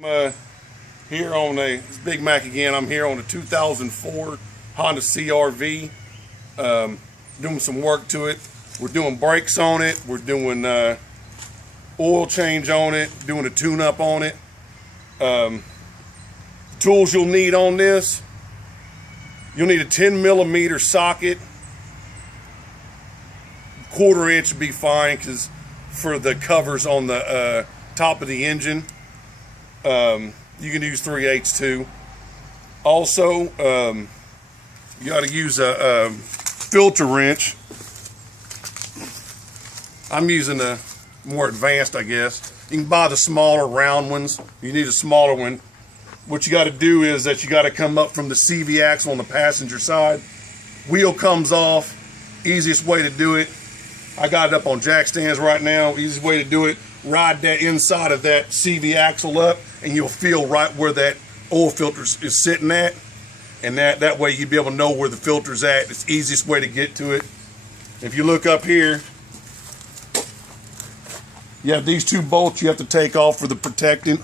Here on it's Big Mac again. I'm here on a 2004 Honda CR-V, doing some work to it. We're doing brakes on it. We're doing oil change on it, doing a tune-up on it. Tools you'll need on this: you'll need a 10mm socket. 1/4 inch would be fine, because for the covers on the top of the engine. You can use 3/8 too. Also, you got to use a filter wrench. I'm using a more advanced, I guess. You can buy the smaller round ones. You need a smaller one. What you got to do is that you got to come up from the CV axle on the passenger side. Wheel comes off. Easiest way to do it, I got it up on jack stands right now. Easiest way to do it: ride that inside of that CV axle up, and you'll feel right where that oil filter is sitting at. And that way you'll be able to know where the filter's at. It's the easiest way to get to it. If you look up here, you have these 2 bolts you have to take off for the protectant.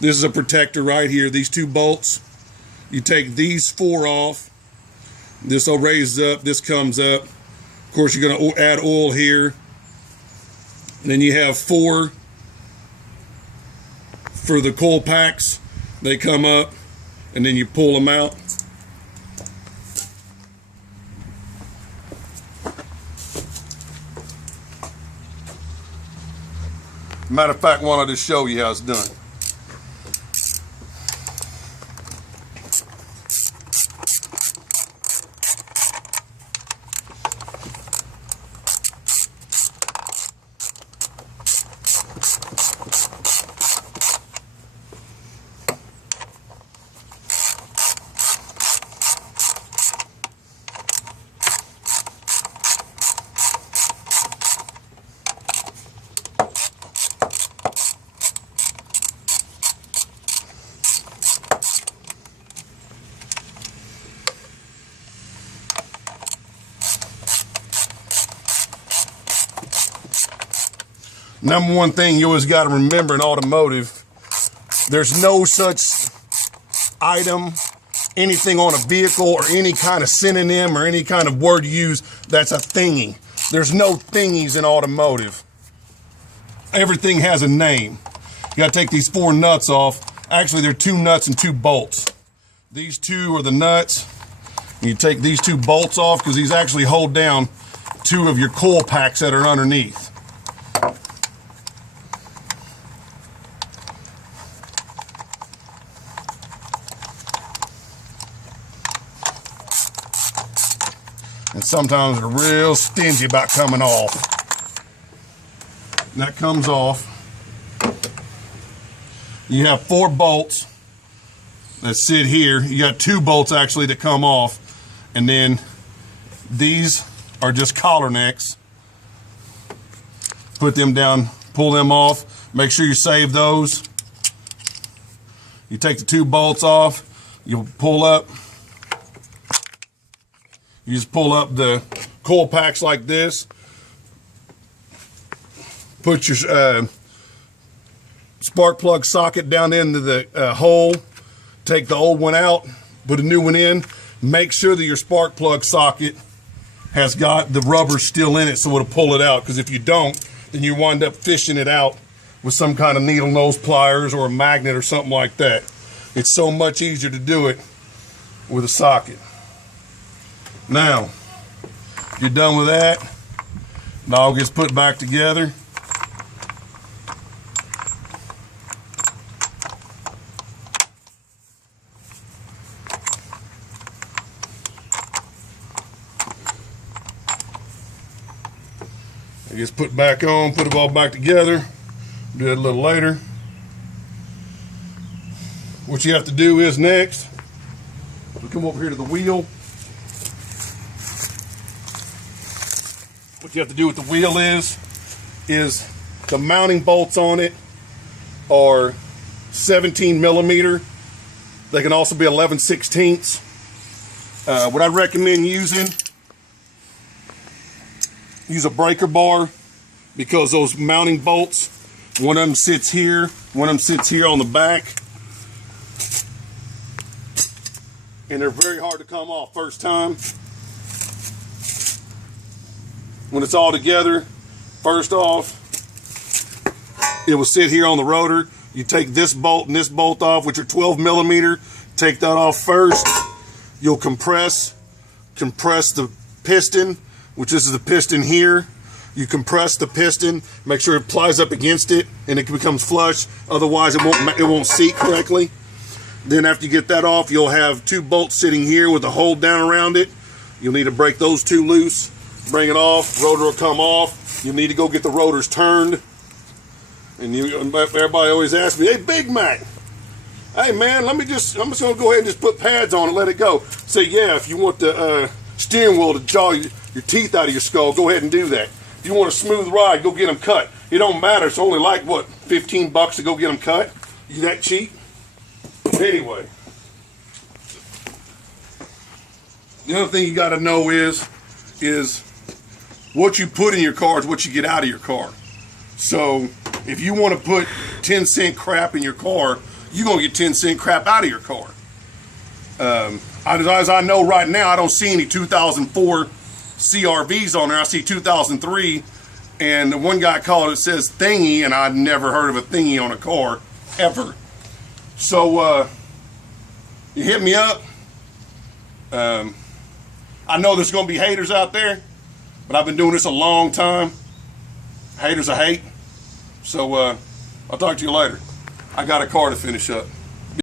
This is a protector right here. These 2 bolts. You take these 4 off. This will raise up. This comes up. Of course, you're going to add oil here. And then you have 4 for the coil packs. They come up, and then you pull them out. Matter of fact, why don't I just show you how it's done? Number one thing you always got to remember in automotive: there's no such item, anything on a vehicle, or any kind of synonym or any kind of word you use that's a thingy. There's no thingies in automotive. Everything has a name. You got to take these 4 nuts off. Actually, they're 2 nuts and 2 bolts. These 2 are the nuts. You take these 2 bolts off, because these actually hold down 2 of your coil packs that are underneath. And sometimes they're real stingy about coming off. And that comes off. You have 4 bolts that sit here. You got 2 bolts actually that come off. And then these are just collar necks. Put them down, pull them off. Make sure you save those. You take the 2 bolts off. You'll pull up. You just pull up the coil packs like this. Put your spark plug socket down into the hole. Take the old one out. Put a new one in. Make sure that your spark plug socket has got the rubber still in it, so it'll pull it out. Because if you don't, then you wind up fishing it out with some kind of needle nose pliers or a magnet or something like that. It's so much easier to do it with a socket. Now, you're done with that. It all gets put back together. It gets put back on, put it all back together. Do it a little later. What you have to do is next, we come over here to the wheel. What you have to do with the wheel is the mounting bolts on it are 17mm. They can also be 11/16. What I recommend using, use a breaker bar, because those mounting bolts One of them sits here. One of them sits here on the back. And they're very hard to come off first time. When it's all together, first off, it will sit here on the rotor. You take this bolt and this bolt off, which are 12 millimeter. Take that off first. You'll compress the piston, which is the piston here. You compress the piston, make sure it plies up against it and it becomes flush. Otherwise, it won't seat correctly. Then after you get that off, you'll have two bolts sitting here with a hole down around it. You'll need to break those two loose. Bring it off, rotor will come off. You need to go get the rotors turned. And everybody always asks me, hey, Big Mac, hey man, I'm just gonna go ahead and just put pads on and let it go. Say, yeah, if you want the steering wheel to jaw your teeth out of your skull, go ahead and do that. If you want a smooth ride, go get them cut. It don't matter, it's only like, what, 15 bucks to go get them cut? You that cheap? Anyway. The other thing you gotta know is what you put in your car is what you get out of your car. So if you want to put 10-cent crap in your car, you're going to get 10-cent crap out of your car. As I know right now, I don't see any 2004 CRVs on there. I see 2003, and the one guy called it says thingy, and I'd never heard of a thingy on a car, ever. So you hit me up. I know there's going to be haters out there, but I've been doing this a long time. Haters I hate. So I'll talk to you later. I got a car to finish up.